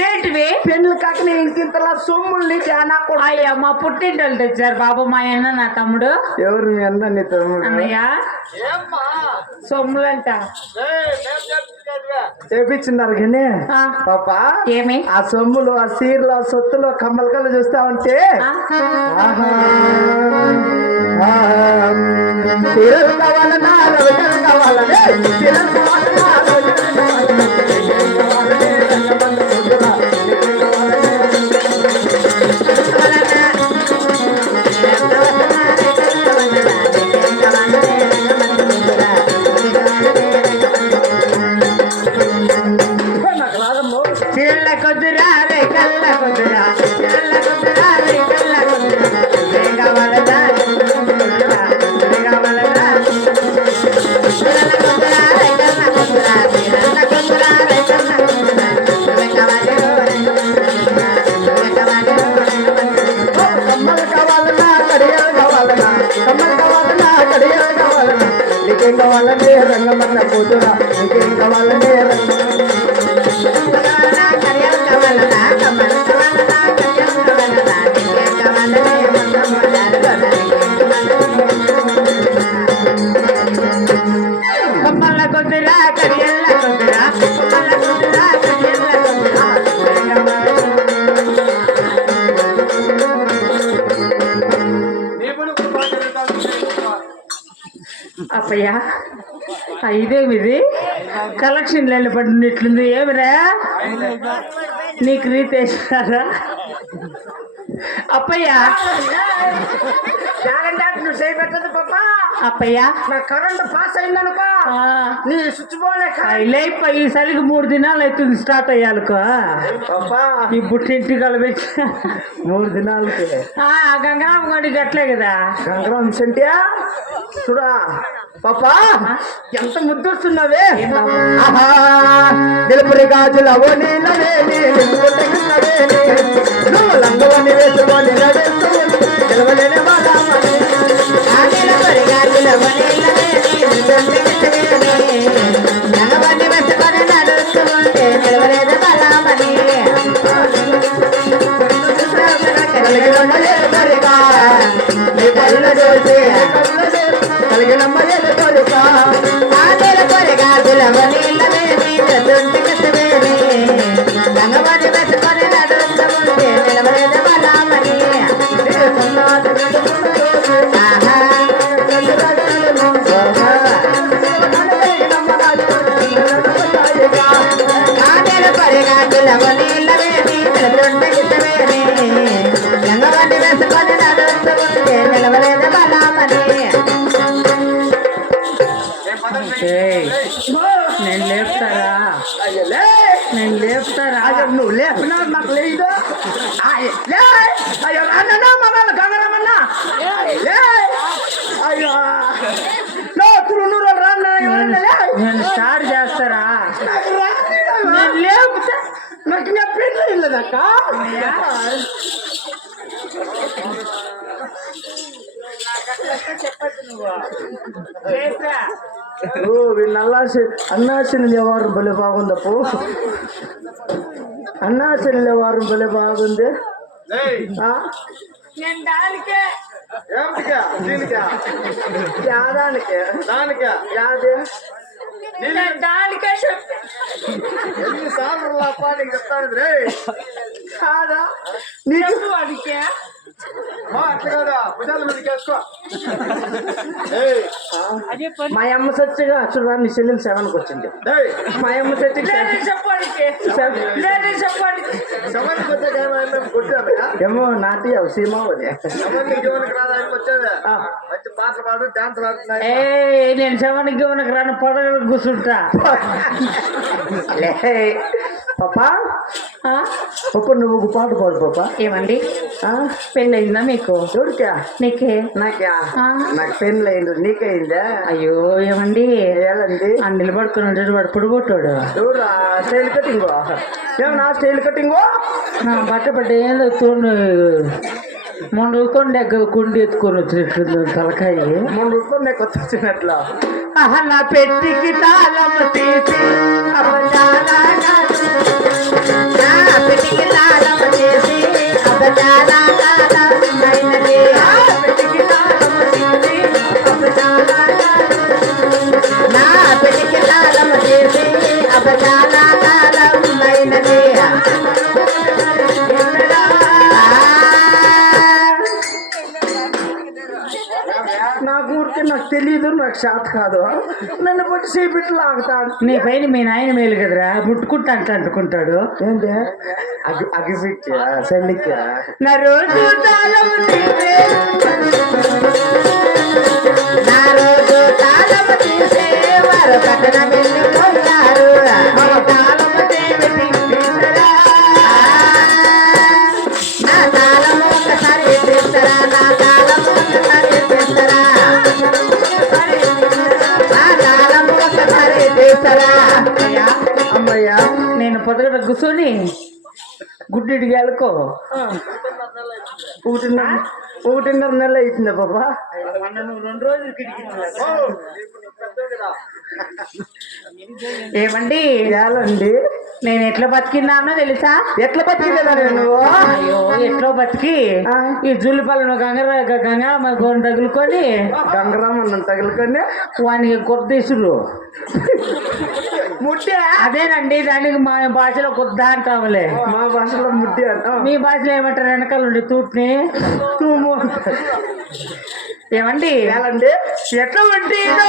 ఏంటివి? పెండ్లు కాక నేను ఇంకింతలా సొమ్ముల్ని చాలా కూడా అయ్యా మా పుట్టింటోళ్ళు తెచ్చారు బాబు మా అన్న నా తమ్ముడు. ఎవరు మీ అన్న నీ తమ్ముడు? అన్నయ్య? సొమ్ములంట. చేపించినారు కానీ పాప ఏమి? ఆ సొమ్ములు ఆ సీర్లు ఆ సొత్తులు కమ్మల కళ్ళు చూస్తా ఉంటే కావాలన్నా కావాలన్నా కొద్దురా కొద్దురా కొద్దురా కొద్దురా అప్పయ్యా ఆ, ఇదేమిది కలెక్షన్ లేని పడినట్లుంది ఏమిరా? నీకు రీతేసారా అప్పయ్యా జాగ్రత్త నువ్వు చేయబెట్టదు పాపా అప్పయ్యా నా కరెంట్ పాస్ అయిందనుకో ఆ, నీ స్విచ్ బోర్డ్ లేప ఈ చలికి మూడు దినాలు అవుతుంది స్టార్ట్ అయ్యానుకో పాపా ఈ బుట్టింటి కలిపి మూడు దినాలకి గంగారామ గడికి అట్లే కదా గంగరాం సెంటియా చూడా పాపా ఎంత ముద్దు వస్తున్నావే ఏం బాబు? ఆహా నిలుపురి గాజుల ఓ నీళ్ళవే. నువ్వు లంగవని నిలవలేని నేను స్టార్ట్ చేస్తారా నాకు రానీయమ్మా. నేను లేపుతా నాకు నా పెళ్ళి ఇల్లదక్క ఓ వీళ్ళ అల్లాసి అన్నాసిన వారం భలే బాగుందప్పు అన్నాసిన వారం భలే బాగుంది ఆ? నేను దానికే యాదానికి. దానికి యాదే. దానికే చెప్పి. ఎన్నిసార్లు అప్పా నీకు చెప్తాను రే కాదా? నీకు వాడికే. అట్లా కాదా భుజాల మీద కేసుకో. మా అమ్మ సచ్చిగా చూడరా నీ చెల్లెలు సెవెన్కి వచ్చింది. మా అమ్మ సచ్చిగా ఏమో నాటి అవి సీమా అది. ఏ నేను శవానికి మనకు రాను పడగలు కూర్చుంటా. పాపా? పాప నువ్వు ఒక పాట పాడు పాప. ఏమండి? పెళ్ళయిందా మీకు? ఎవరికా? నీకే. నాకా. నాకు పెళ్ళి అయింది నీకైందా అయ్యో ఏమండి? ఏలండి? ఆ నిలబడుకుని ఉంటాడు వాడు పొడిగొట్టాడు ఎవరా స్టైల్ కటింగ్ ఏమన్నా స్టైల్ కటింగ్ నా బట్ట పడ్డ ఏదో తోడు మొన్న ఉత్తుండే కుండి ఎత్తుకొని వచ్చినట్టుంది తలకాయ. మూడు రూపాయలు కొత్త వచ్చినట్లు. ఆహా నా పెట్టికి తాళం తీసి నా పెళ్ళికి నాకు చేత కాదు. నన్ను బట్టి చేపిట్లు లాగుతాడు. నీ పైన మీ నాయన మేలు కదరా? ముట్టుకుంటా అంట అంటుకుంటాడు. ఏంటి అగి అగిపిచ్చి చెల్లికి నా రోజు తాళం తీసే నా రోజు తాళం తీసే వారు పట్టణ వెళ్ళి కూర్చొని గుడ్డిడికి వెళ్ళకో ఒకటిన్నర ఒకటిన్నర నెల అవుతుందా పాపా రెండు రోజులు ఏమండి? ఏలండి నేను ఎట్లా బతికినానో తెలుసా? ఎట్లా బతికేదా నువ్వు? అయ్యో ఎట్లో బతికి. ఈ జుల్లిపల్లను గంగర గంగమ్మ గోను తగులుకొని గంగరామన్నం తగులుకొని వానికి కొద్దిసులు ముట్టి? అదేనండి దానికి మా భాషలో కొద్ద అంటాములే. మా భాషలో ముట్టి అంట మీ భాషలో ఏమంటారు? వెనకాల ఉండి తూట్ని. తూము ఏమండి? ఎట్లా ఉంటినో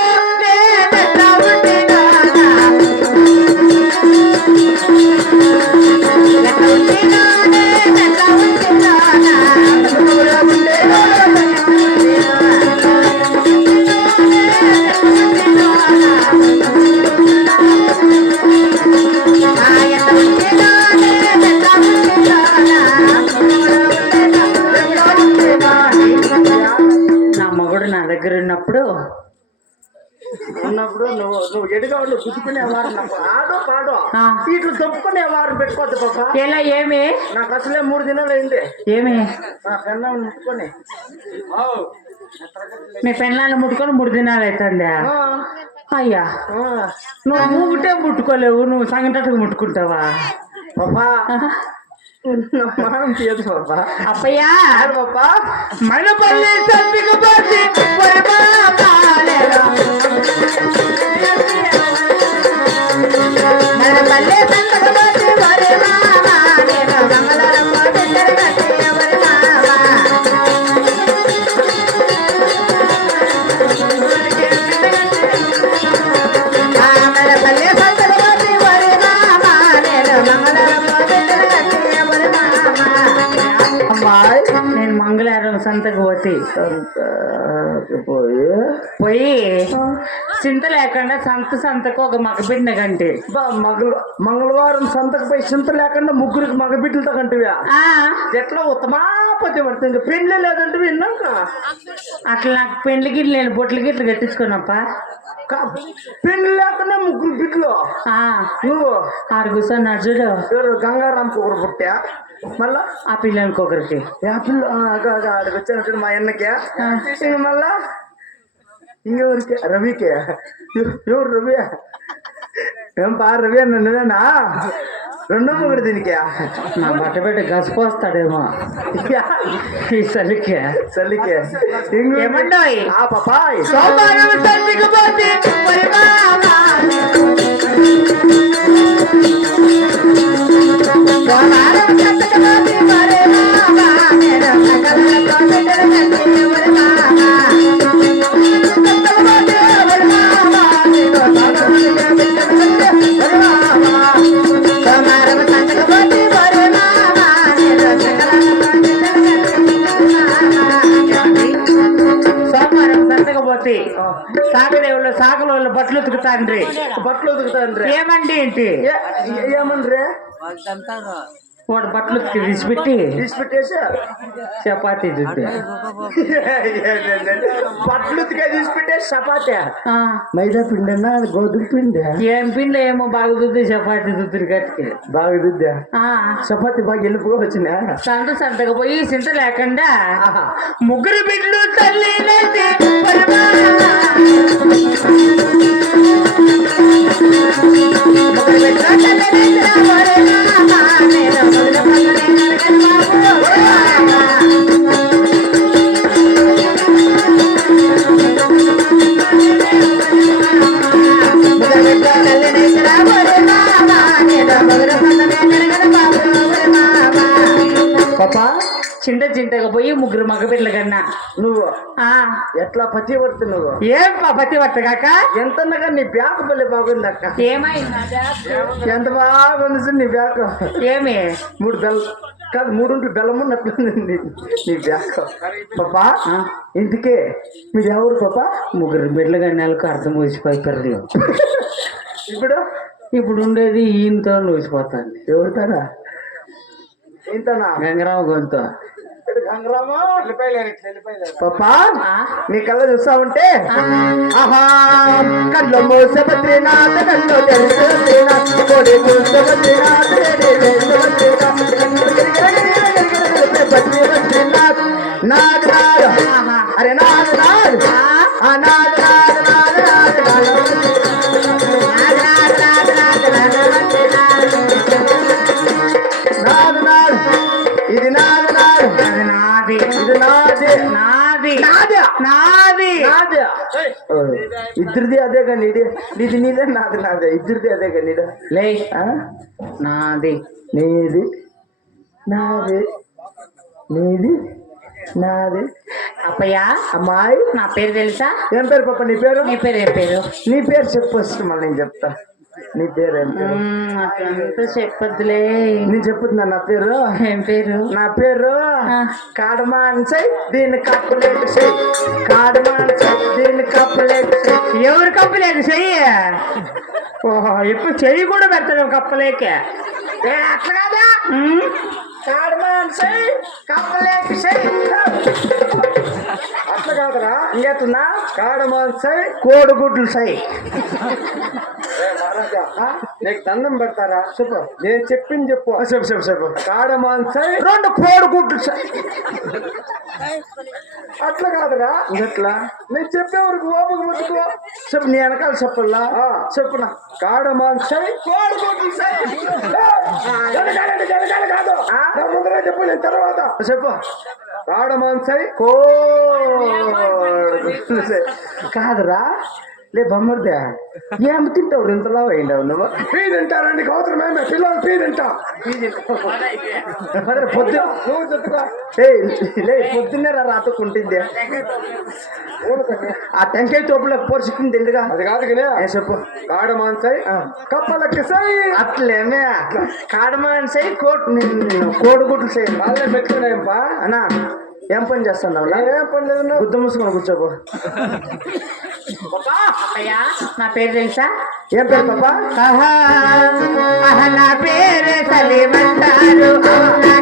వాళ్ళు గుద్దుకునేవారు నాకు. ఆడో పాడో. ఇట్లు దొప్పుకునేవారు పెట్టుకోవద్దు పాప. ఎలా ఏమి? నాకు అసలే మూడు దినాలు అయింది. ఏమి? నా కన్నా ముట్టుకొని. మీ పెళ్ళాన్ని ముట్టుకొని మూడు దినాలు అవుతుందా? అయ్యా. నువ్వు మూగుటే ముట్టుకోలేవు నువ్వు సంగటట్టుకు ముట్టుకుంటావా? పాపా. మానం అప్పయ్యా. పాపా. మనపల్లి సంతికి పోసి పోయి. పోయి చింత లేకుండా సంత సంతకు ఒక మగబిడ్డ కంటే. మగలు మంగళవారం సంతకు పోయి చింత లేకుండా ముగ్గురికి మగ బిడ్డలతో కంటివా? ఆ, ఎట్లా ఉత్తమాపతి పడుతుంది? పెళ్ళి లేదంటే విన్నాక? అట్లా నాకు పెండ్లి గిట్లు నేను బొట్లు గిట్లు కట్టించుకున్నప్ప పెళ్ళి లేకుండా ముగ్గురు బిడ్డలు? ఆ, నువ్వు? ఆడు కూర్చొని చూడు ఎవరు? గంగారాంకి ఒకరు పుట్టా? మళ్ళా ఆ పిల్లలకి ఒకరికి యాపిల్ ఆడికి వచ్చాను మా అన్నకి ఇంక మళ్ళా ఇంకెవరికి రవికి ఎవ- ఎవరు రవి ఏం పా రవి అన్న నువ్వేనా రెండో మొగుడు దీనికి నా బట్ట పెట్టి గసిపోస్తాడేమో ఈ చలికి చల్లికి ఇంకో ఏమంటాయి ఆ పాపాయ్ సోమవారం సంతకు పోతే మరి వాడు బట్టలు ఉతికి తీసిపెట్టి తీసి పెట్టేసి చపాతీ దుద్ది బట్టలు ఉతికే తీసి పెట్టేసి చపాతి. ఆ, మైదా పిండి అన్నా గోధుమ పిండి? ఏం పిండి ఏమో బాగా దుద్ది చపాతీ దుద్దురు గట్టికి. బాగా దిద్దా? ఆ, చపాతి బాగా వెళ్ళిపో వచ్చినా సంత సంతకు పోయి చింత లేకుండా. ముగ్గురు బిడ్డలు తల్లి నది పరమా. ముగ్గురు బిడ్డలు తల్లి నేను మొదలు పక్కనే నరకను బాబు ముగ్గురు మగపిల్లల కన్నా నువ్వు. ఆ, ఎట్లా పతివర్తి నువ్వు? ఏం పా పతి వర్త కాక? ఎంతనగా నీ బ్యాక్ పల్లె బాగుంది అక్క ఏమైంది ఎంత బాగుంది నీ బ్యాక్. ఏమి? మూడు బెల్ల కాదు మూడుంట్లు బెల్లం ఉన్నట్లుంది నీ బ్యాక్. పాపా ఆ, ఇంటికే. మీరు ఎవరు పాపా? ముగ్గురు బిడ్డల కన్నాలకు అర్థం పోసిపోయి పిల్లలు ఇప్పుడు? ఇప్పుడు ఉండేది ఈయనతో నూసిపోతాను ఎవరుతారా ఇంతనా గంగరావు గొంతు. పాపా నీ కళ్ళ చూస్తా ఉంటే ఆహా కళ్ళు మూసే బద్రీనాథ్ కళ్ళు తెలుసు బద్రీనాథ్ కోడి బద్రీనాథ్ అదే కానీ ఇది ఇది నీదే నాది నాదే. ఇద్దరిది అదే కానీ ఇది. లే నాది. నీది నాది నీది నాది. అప్పయ్య అమ్మాయి. నా పేరు తెలుసా? ఏం పేరు పాప నీ పేరు? నీ పేరు ఏం పేరు? నీ పేరు చెప్పు ఫస్ట్ మళ్ళీ నేను చెప్తా. నీ పేరు ఏం పేరు? అట్లంతా చెప్పొద్దులే. నేను చెప్పుతున్నా నా పేరు? ఏం పేరు? నా పేరు. కాడమాన్సై దీన్ని కప్పలేక సై. కాడమాన్సై దీన్ని కప్పలేక సై. ఎవరు కప్పలేక చెయ్యి ఓహో ఇప్పుడు చెయ్యి కూడా పెడతాడు కప్పలేక. అట్లా కాదా? కాడమాన్సై కప్పలేక సై. కాదురా ఇంకెత్తున్నా కాడమాన్సై కోడిగుడ్లు సై. నీకు దండం పెడతారా? చెప్పు. నేను చెప్పింది చెప్పు. చెప్పు చెప్పు చెప్పు. కాడమాన్సై రెండు కోడిగుడ్లు సై. అట్లా కాదురా. ఎట్లా నేను చెప్పే వరకు ఓపిక ముట్టుకో చెప్పు నీ వెనకాల చెప్పుల్లా? చెప్పునా? కాడమాన్సై కోడిగుడ్లు సై. కాదు. ముందరే చెప్పు నేను తర్వాత. చెప్పు. కాడమాన్సై కోడిగుడ్లు సై కాదురా. లే బొమ్మడితే ఏం తింటావు? ఇంతలా అయిందావు నువ్వు? పీ తింటారండి కౌతరు మేమే పిల్లలు పీ తింటాం. అదే పొద్దు నువ్వు చెప్పుకో. లే పొద్దున్నే రా రాతకుంటుంది ఆ టెంకాయ తోపులకు పోర్చుకుంది ఎందుగా అది కాదు కానీ చెప్పు. కాడమాన్సై కప్పలకి సై అట్లేమే. కాడమాన్సై కోట్ కోడిగుడ్లు సై వాళ్ళే పెట్టుకున్నాయంపా అన్నా. ఏం పని చేస్తున్నావు ఏం పని లేదు గుద్ద మూసుకొని కూర్చోబో నా పేరు తెలుసా? ఏం పేరు పాపా ఆహా, నా పేరు సలీమంటారు. నా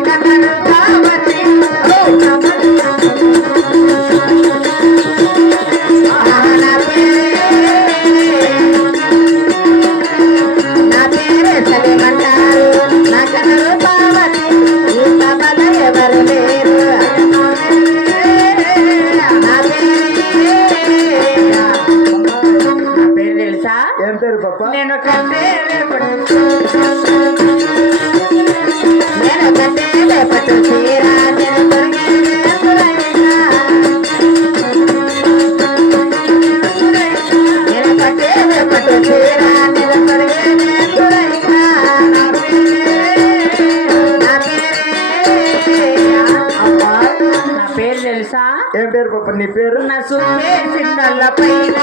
తెలుసా ఏం పేరు పాప నీ పేరు నా సుమే సిన్నల పైన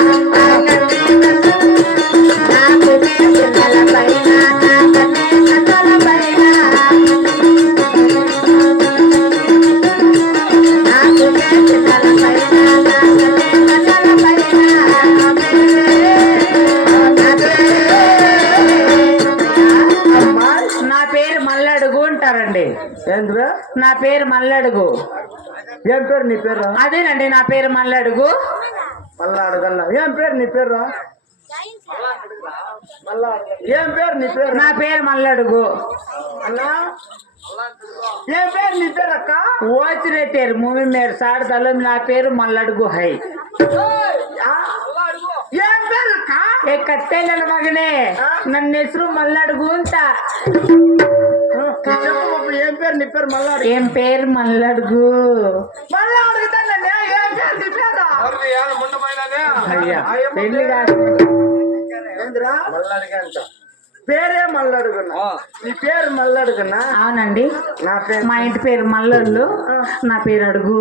నా పేరు మల్లడుగు ఏం పేరు నీ పేరు అదేనండి నా పేరు మల్లడుగు మళ్ళా అడగల్లా ఏం పేరు నీ పేరు మళ్ళా అడగల్లా. ఏం పేరు నీ పేరు నా పేరు మల్లడుగు అన్నా ఏం పేరు నీ పేరు అక్క ఓచిరే తేరు మూవీ మేరు సాడు తలం నా పేరు మల్లడుగు హై ఆ? ఏం పేరు అక్క ఏ కట్టేళ్ళ మగనే ನನ್ನ ಹೆಸರು మల్లడుగు ಅಂತ చెప్పు ఏం పేరు? నీ పేరు అడుగు. ఏం పేరు మల్లడుగు? మళ్ళా అడుగుతానండి ఏం పేరు? నీ పేరు? అయ్యా పెళ్ళి కాదు ఏందిరా? మళ్ళా అడిగా అంట. పేరే మళ్ళీ అడుగున్నా నీ పేరు మళ్ళీ అడుగున్నా అవునండి. నా పేరు? మా ఇంటి పేరు మల్లళ్ళు నా పేరు అడుగు.